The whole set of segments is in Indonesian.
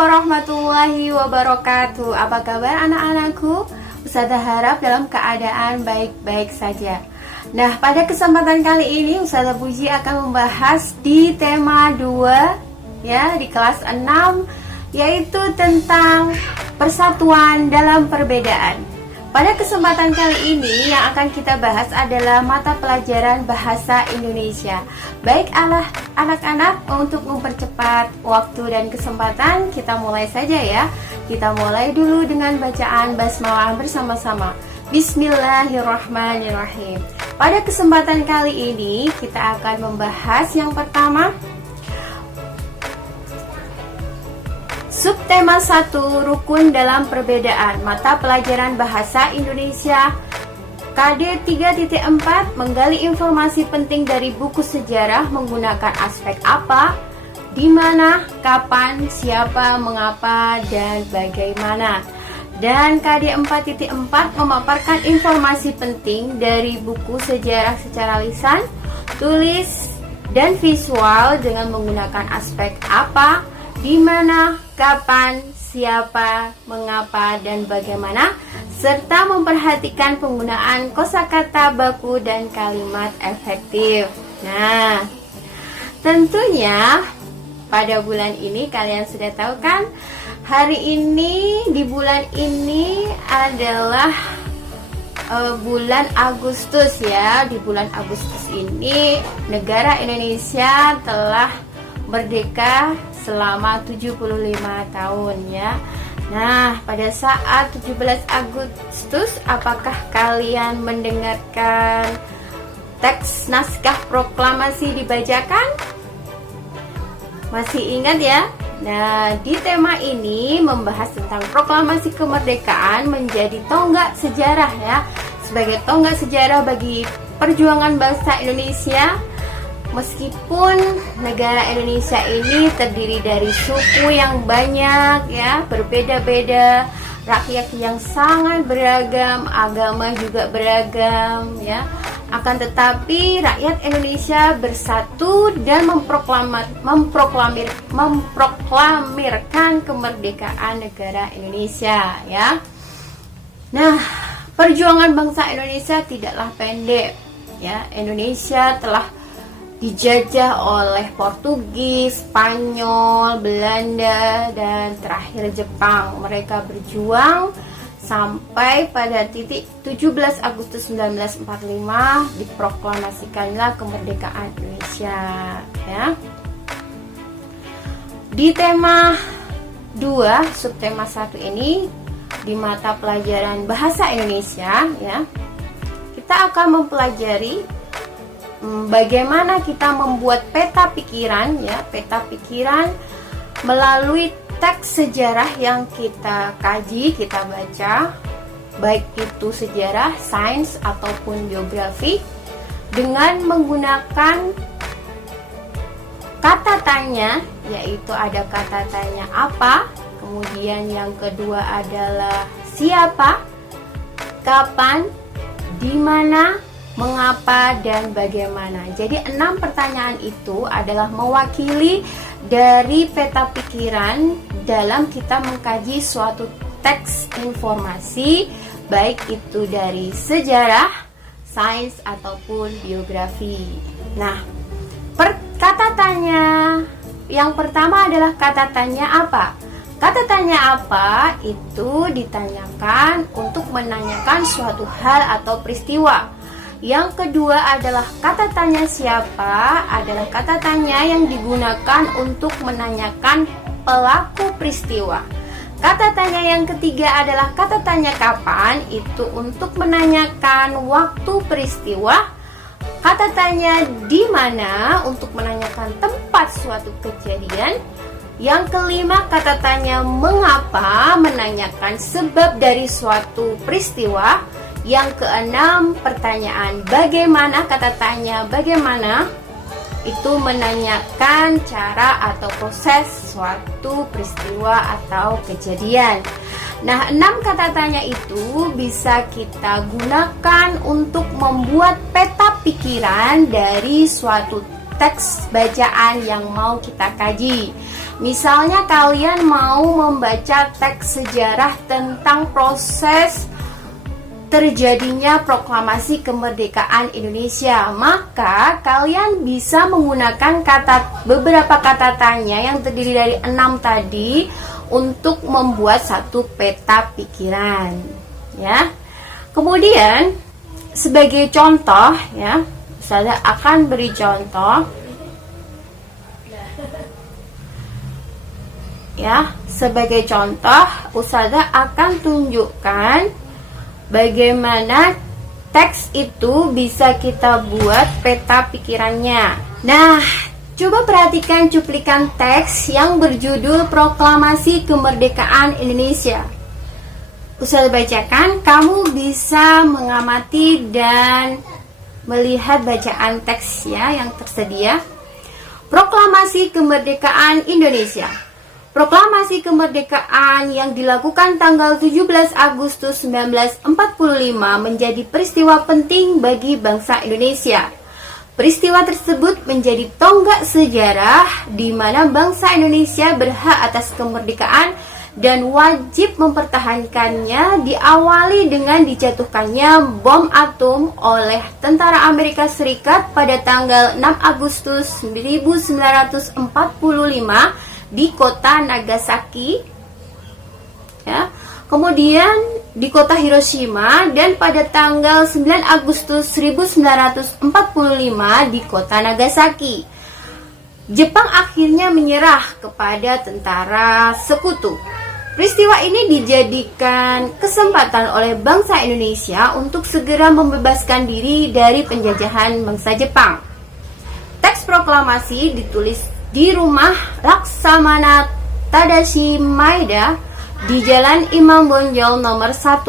warahmatullahi wabarakatuh. Apa kabar anak-anakku? Ustazah harap dalam keadaan baik-baik saja. Nah, pada kesempatan kali ini Ustazah Puji akan membahas di tema 2 ya, di kelas 6, yaitu tentang persatuan dalam perbedaan. Pada kesempatan kali ini yang akan kita bahas adalah mata pelajaran bahasa Indonesia. Baik anak-anak, untuk mempercepat waktu dan kesempatan, kita mulai saja ya. Kita mulai dulu dengan bacaan basmalah bersama-sama. Bismillahirrahmanirrahim. Pada kesempatan kali ini kita akan membahas yang pertama, subtema 1, rukun dalam perbedaan, mata pelajaran bahasa Indonesia KD 3.4, menggali informasi penting dari buku sejarah menggunakan aspek apa, di mana, kapan, siapa, mengapa, dan bagaimana. Dan KD 4.4 memaparkan informasi penting dari buku sejarah secara lisan, tulis, dan visual dengan menggunakan aspek apa, di mana, kapan, siapa, mengapa, dan bagaimana, serta memperhatikan penggunaan kosakata baku dan kalimat efektif. Nah, tentunya pada bulan ini kalian sudah tahu kan, hari ini di bulan ini adalah bulan Agustus ya. Di bulan Agustus ini negara Indonesia telah merdeka selama 75 tahun ya. Nah, pada saat 17 Agustus, apakah kalian mendengarkan teks naskah proklamasi dibacakan? Masih ingat ya? Nah, di tema ini membahas tentang proklamasi kemerdekaan menjadi tonggak sejarah ya. Sebagai tonggak sejarah bagi perjuangan bangsa Indonesia. Meskipun negara Indonesia ini terdiri dari suku yang banyak ya, berbeda-beda, rakyat yang sangat beragam, agama juga beragam ya. Akan tetapi rakyat Indonesia bersatu dan memproklamirkan kemerdekaan negara Indonesia ya. Nah, perjuangan bangsa Indonesia tidaklah pendek ya. Indonesia telah dijajah oleh Portugis, Spanyol, Belanda, dan terakhir Jepang. Mereka berjuang sampai pada titik 17 Agustus 1945 diproklamasikanlah kemerdekaan Indonesia ya. Di tema 2, subtema 1 ini, di mata pelajaran bahasa Indonesia ya, kita akan mempelajari bagaimana kita membuat peta pikiran ya, peta pikiran melalui teks sejarah yang kita kaji, kita baca, baik itu sejarah, sains ataupun geografi, dengan menggunakan kata tanya, yaitu ada kata tanya apa, kemudian yang kedua adalah siapa, kapan, di mana, mengapa, dan bagaimana. Jadi 6 pertanyaan itu adalah mewakili dari peta pikiran dalam kita mengkaji suatu teks informasi, baik itu dari sejarah, sains, ataupun biografi. Nah, kata tanya yang pertama adalah kata tanya apa. Kata tanya apa itu ditanyakan untuk menanyakan suatu hal atau peristiwa. Yang kedua adalah kata tanya siapa, adalah kata tanya yang digunakan untuk menanyakan pelaku peristiwa. Kata tanya yang ketiga adalah kata tanya kapan, itu untuk menanyakan waktu peristiwa. Kata tanya di mana, untuk menanyakan tempat suatu kejadian. Yang kelima, kata tanya mengapa, menanyakan sebab dari suatu peristiwa. Yang keenam, pertanyaan bagaimana, kata tanya bagaimana, itu menanyakan cara atau proses suatu peristiwa atau kejadian. Nah, 6 kata tanya itu bisa kita gunakan untuk membuat peta pikiran dari suatu teks bacaan yang mau kita kaji. Misalnya kalian mau membaca teks sejarah tentang proses terjadinya proklamasi kemerdekaan Indonesia, maka kalian bisa menggunakan beberapa kata tanya yang terdiri dari 6 tadi untuk membuat satu peta pikiran, ya. Kemudian sebagai contoh, ya, saya akan beri contoh, ya. Sebagai contoh, Ustazah akan tunjukkan bagaimana teks itu bisa kita buat peta pikirannya. Nah, coba perhatikan cuplikan teks yang berjudul Proklamasi Kemerdekaan Indonesia. Ustazah bacakan, kamu bisa mengamati dan melihat bacaan teks ya yang tersedia. Proklamasi Kemerdekaan Indonesia. Proklamasi kemerdekaan yang dilakukan tanggal 17 Agustus 1945 menjadi peristiwa penting bagi bangsa Indonesia. Peristiwa tersebut menjadi tonggak sejarah di mana bangsa Indonesia berhak atas kemerdekaan dan wajib mempertahankannya, diawali dengan dijatuhkannya bom atom oleh tentara Amerika Serikat pada tanggal 6 Agustus 1945 di kota Nagasaki, ya. Kemudian di kota Hiroshima, dan pada tanggal 9 Agustus 1945 di kota Nagasaki. Jepang akhirnya menyerah kepada tentara sekutu. Peristiwa ini dijadikan kesempatan oleh bangsa Indonesia untuk segera membebaskan diri dari penjajahan bangsa Jepang. Teks proklamasi ditulis di rumah Laksamana Tadashi Maeda di Jalan Imam Bonjol nomor 1.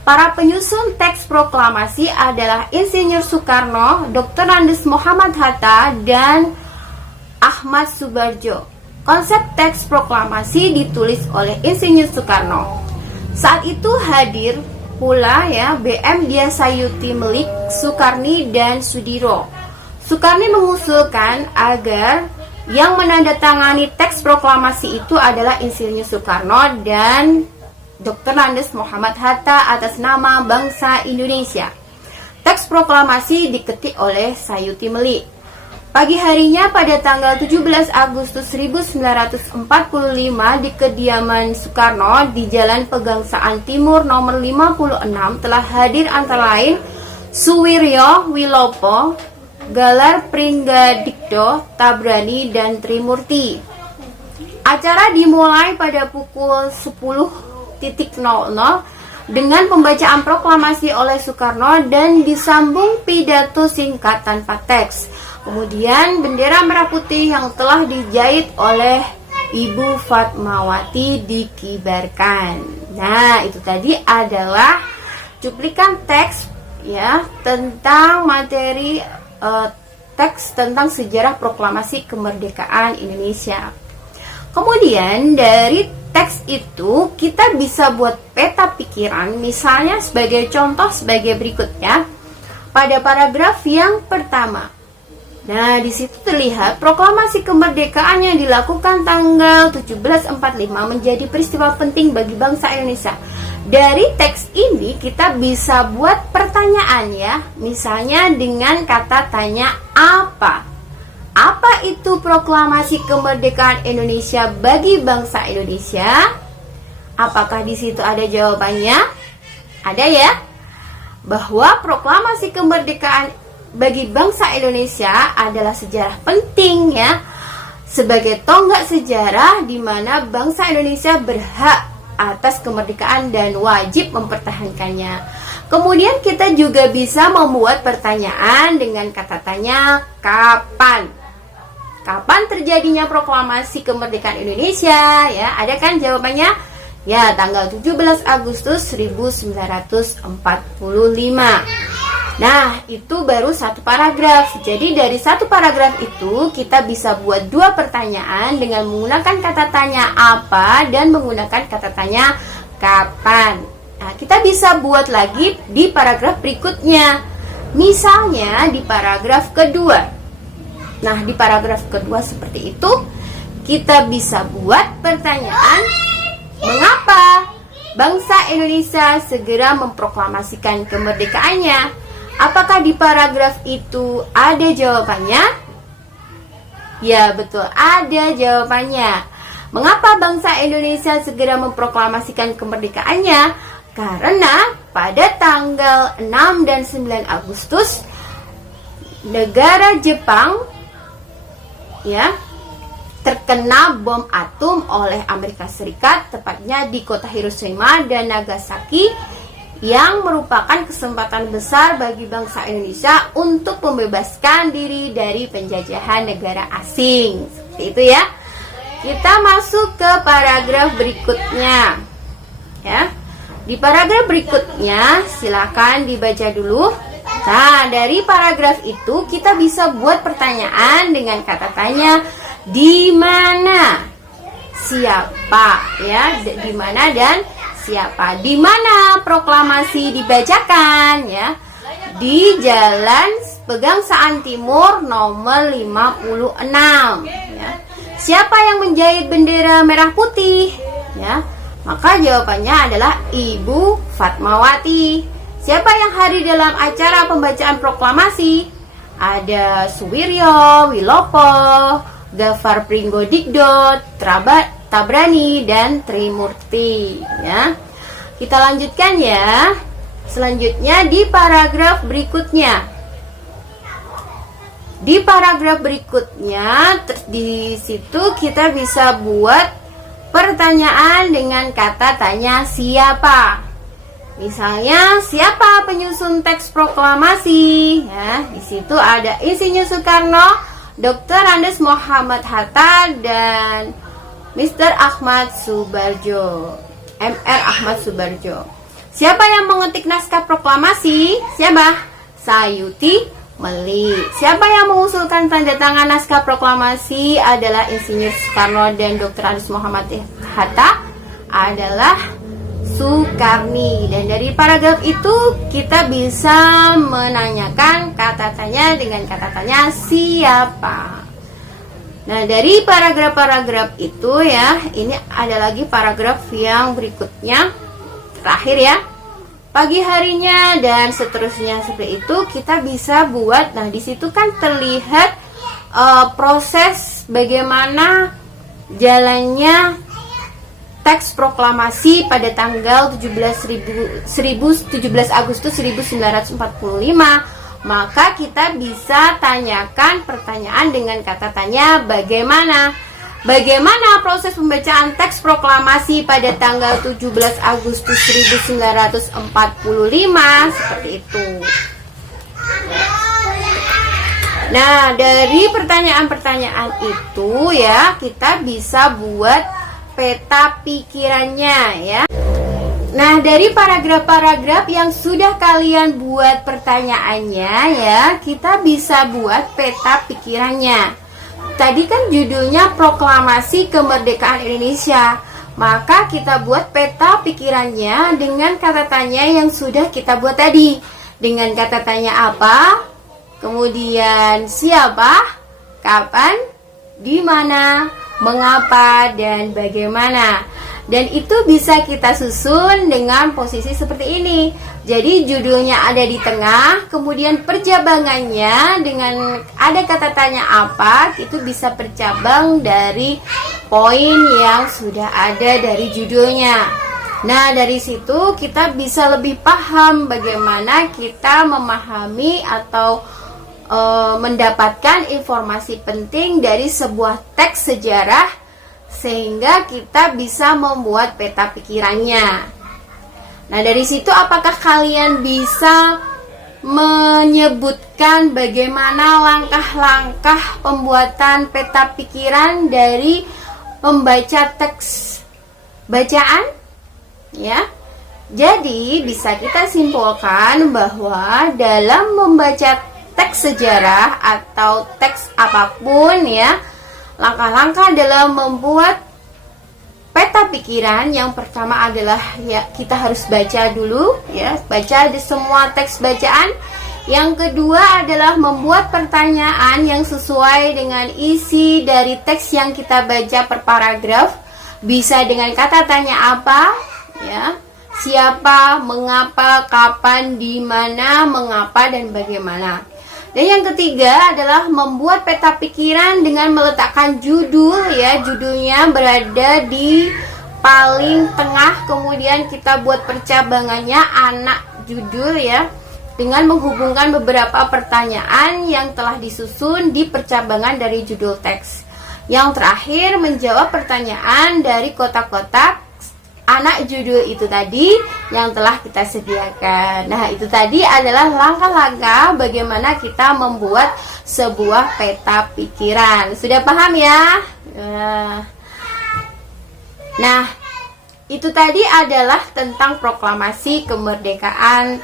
Para penyusun teks proklamasi adalah Insinyur Soekarno, Dr. Andes Muhammad Hatta, dan Ahmad Subarjo. Konsep teks proklamasi ditulis oleh Insinyur Soekarno. Saat itu hadir pula ya BM Dyasayuti Melik, Sukarni, dan Sudiro. Soekarni mengusulkan agar yang menandatangani teks proklamasi itu adalah Insinyur Soekarno dan Dr. Andes Muhammad Hatta atas nama bangsa Indonesia. Teks proklamasi diketik oleh Sayuti Melik. Pagi harinya pada tanggal 17 Agustus 1945 di kediaman Soekarno di Jalan Pegangsaan Timur nomor 56 telah hadir antara lain Suwiryo Wilopo, Galar Pringgadikdo, Tabrani, dan Trimurti. Acara dimulai pada pukul 10.00 dengan pembacaan proklamasi oleh Soekarno dan disambung pidato singkat tanpa teks. Kemudian bendera merah putih yang telah dijahit oleh Ibu Fatmawati dikibarkan. Nah, itu tadi adalah cuplikan teks ya tentang materi teks tentang sejarah proklamasi kemerdekaan Indonesia. Kemudian dari teks itu kita bisa buat peta pikiran, misalnya sebagai contoh sebagai berikutnya pada paragraf yang pertama. Nah, di situ terlihat proklamasi kemerdekaan yang dilakukan tanggal 1745 menjadi peristiwa penting bagi bangsa Indonesia. Dari teks ini kita bisa buat pertanyaan ya, misalnya dengan kata tanya apa? Apa itu proklamasi kemerdekaan Indonesia bagi bangsa Indonesia? Apakah di situ ada jawabannya? Ada ya? Bahwa proklamasi kemerdekaan bagi bangsa Indonesia adalah sejarah penting ya, sebagai tonggak sejarah di mana bangsa Indonesia berhak atas kemerdekaan dan wajib mempertahankannya. Kemudian kita juga bisa membuat pertanyaan dengan kata tanya kapan. Kapan terjadinya proklamasi kemerdekaan Indonesia? Ya, ada kan jawabannya? Ya, tanggal 17 Agustus 1945. Nah, itu baru satu paragraf. Jadi dari satu paragraf itu kita bisa buat dua pertanyaan dengan menggunakan kata tanya apa dan menggunakan kata tanya kapan. Nah, kita bisa buat lagi di paragraf berikutnya. Misalnya di paragraf kedua. Nah, di paragraf kedua seperti itu. kita bisa buat pertanyaan, mengapa bangsa Indonesia segera memproklamasikan kemerdekaannya? Apakah di paragraf itu ada jawabannya? Ya, betul, ada jawabannya. Mengapa bangsa Indonesia segera memproklamasikan kemerdekaannya? Karena pada tanggal 6 dan 9 Agustus negara Jepang ya terkena bom atom oleh Amerika Serikat, tepatnya di kota Hiroshima dan Nagasaki, yang merupakan kesempatan besar bagi bangsa Indonesia untuk membebaskan diri dari penjajahan negara asing. Seperti itu ya. Kita masuk ke paragraf berikutnya. Ya. Di paragraf berikutnya silakan dibaca dulu. Nah, dari paragraf itu kita bisa buat pertanyaan dengan kata tanya, di mana, siapa, ya, di mana dan siapa. Di mana proklamasi dibacakan, ya? Di Jalan Pegangsaan Timur nomor 56, ya. Siapa yang menjahit bendera merah putih, ya? Maka jawabannya adalah Ibu Fatmawati. Siapa yang hadir dalam acara pembacaan proklamasi? Ada Suwiryo, Wilopo, Gafar Pringgodikdo, Tabrani, dan Trimurti. Ya. Kita lanjutkan ya. Selanjutnya di paragraf berikutnya. Di paragraf berikutnya, di situ kita bisa buat pertanyaan dengan kata tanya siapa. Misalnya, siapa penyusun teks proklamasi? Ya, di situ ada Insinyur Soekarno, Dr. Andes Muhammad Hatta, dan Mr. Ahmad Subarjo, Mr. Ahmad Subarjo. Siapa yang mengetik naskah proklamasi? Siapa? Sayuti Melik. Siapa yang mengusulkan tanda tangan naskah proklamasi adalah Insinyur Soekarno dan Dr. Andes Muhammad Hatta adalah Soekarni. Dan dari paragraf itu kita bisa menanyakan kata tanya dengan kata tanya siapa. Nah, dari paragraf-paragraf itu ya, ini ada lagi paragraf yang berikutnya, terakhir ya. Pagi harinya dan seterusnya seperti itu kita bisa buat. Nah, di situ kan terlihat proses bagaimana jalannya teks proklamasi pada tanggal 17 Agustus 1945. Maka kita bisa tanyakan pertanyaan dengan kata tanya bagaimana. Bagaimana proses pembacaan teks proklamasi pada tanggal 17 Agustus 1945? Seperti itu. Nah, dari pertanyaan-pertanyaan itu ya, kita bisa buat peta pikirannya ya. Nah, dari paragraf-paragraf yang sudah kalian buat pertanyaannya ya, kita bisa buat peta pikirannya. Tadi kan judulnya Proklamasi Kemerdekaan Indonesia. Maka kita buat peta pikirannya dengan kata tanya yang sudah kita buat tadi. Dengan kata tanya apa, kemudian siapa, kapan, di mana, mengapa, dan bagaimana. Dan itu bisa kita susun dengan posisi seperti ini. Jadi judulnya ada di tengah, kemudian percabangannya dengan ada kata tanya apa, itu bisa bercabang dari poin yang sudah ada dari judulnya. Nah, dari situ kita bisa lebih paham bagaimana kita memahami atau mendapatkan informasi penting dari sebuah teks sejarah, sehingga kita bisa membuat peta pikirannya. Nah, dari situ apakah kalian bisa menyebutkan bagaimana langkah-langkah pembuatan peta pikiran dari membaca teks bacaan? Ya. Jadi, bisa kita simpulkan bahwa dalam membaca teks sejarah atau teks apapun ya, langkah-langkah dalam membuat peta pikiran yang pertama adalah ya kita harus baca dulu ya, baca di semua teks bacaan. Yang kedua adalah membuat pertanyaan yang sesuai dengan isi dari teks yang kita baca per paragraf. Bisa dengan kata tanya apa, ya, siapa, mengapa, kapan, di mana, mengapa, dan bagaimana. Dan yang ketiga adalah membuat peta pikiran dengan meletakkan judul, ya, judulnya berada di paling tengah, kemudian kita buat percabangannya anak judul, ya, dengan menghubungkan beberapa pertanyaan yang telah disusun di percabangan dari judul teks. Yang terakhir menjawab pertanyaan dari kotak-kotak anak judul itu tadi yang telah kita sediakan. Nah, itu tadi adalah langkah-langkah bagaimana kita membuat sebuah peta pikiran. Sudah paham ya? Nah, itu tadi adalah tentang proklamasi kemerdekaan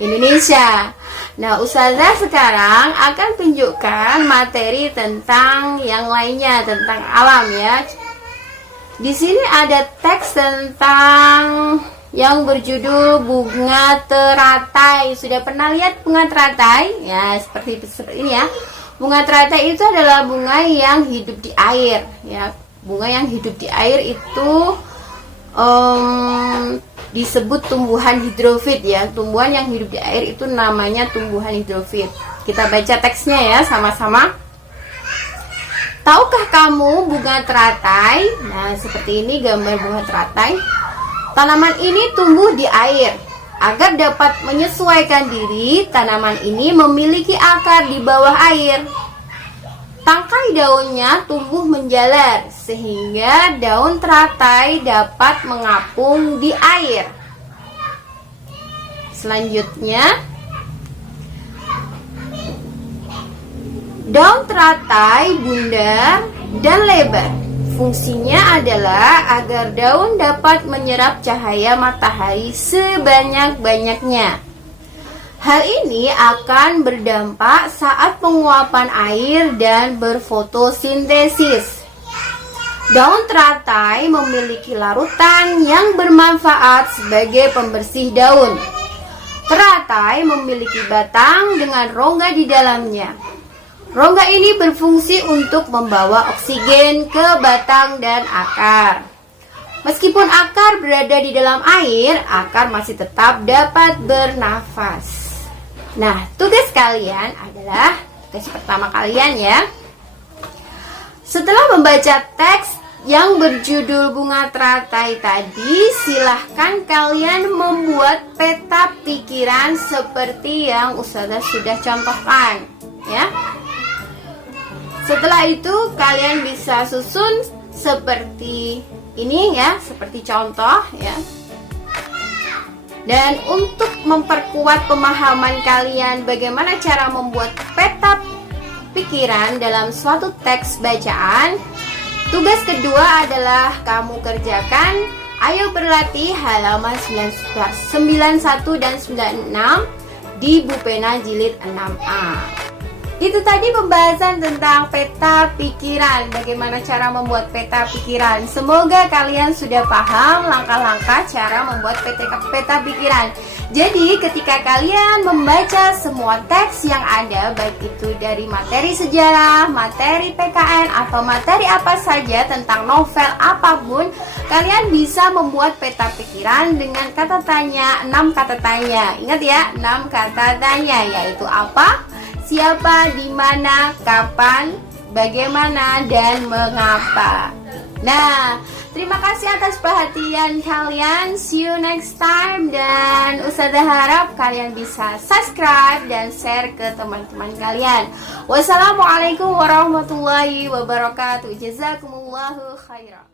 Indonesia. Nah, Ustazah sekarang akan tunjukkan materi tentang yang lainnya, tentang alam, ya. Di sini ada teks tentang yang berjudul bunga teratai. Sudah pernah lihat bunga teratai? Ya, seperti ini ya. Bunga teratai itu adalah bunga yang hidup di air, ya. Bunga yang hidup di air itu disebut tumbuhan hidrofit, ya. Tumbuhan yang hidup di air itu namanya tumbuhan hidrofit. Kita baca teksnya ya sama-sama. Tahukah kamu bunga teratai? Nah, seperti ini gambar bunga teratai. Tanaman ini tumbuh di air. Agar dapat menyesuaikan diri, tanaman ini memiliki akar di bawah air. Tangkai daunnya tumbuh menjalar sehingga daun teratai dapat mengapung di air. Selanjutnya, daun teratai bundar dan lebar. Fungsinya adalah agar daun dapat menyerap cahaya matahari sebanyak-banyaknya. Hal ini akan berdampak saat penguapan air dan berfotosintesis. Daun teratai memiliki larutan yang bermanfaat sebagai pembersih daun. Teratai memiliki batang dengan rongga di dalamnya. Rongga ini berfungsi untuk membawa oksigen ke batang dan akar. Meskipun akar berada di dalam air, akar masih tetap dapat bernafas. Nah, tugas kalian adalah tugas pertama kalian, ya. Setelah membaca teks yang berjudul bunga teratai tadi, silahkan kalian membuat peta pikiran seperti yang Ustazah sudah contohkan, ya. Setelah itu kalian bisa susun seperti ini, ya, seperti contoh, ya. Dan untuk memperkuat pemahaman kalian bagaimana cara membuat peta pikiran dalam suatu teks bacaan, tugas kedua adalah kamu kerjakan Ayo Berlatih halaman 91 dan 96 di Bupena Jilid 6A. Itu tadi pembahasan tentang peta pikiran, bagaimana cara membuat peta pikiran. Semoga kalian sudah paham langkah-langkah cara membuat peta pikiran. Jadi ketika kalian membaca semua teks yang ada, baik itu dari materi sejarah, materi PKN, atau materi apa saja tentang novel apapun, kalian bisa membuat peta pikiran dengan kata tanya, 6 kata tanya. Ingat ya, 6 kata tanya, yaitu apa, siapa, di mana, kapan, bagaimana, dan mengapa. Nah, terima kasih atas perhatian kalian. See you next time. Dan Ustazah harap kalian bisa subscribe dan share ke teman-teman kalian. Wassalamualaikum warahmatullahi wabarakatuh. Jazakumullahu khairan.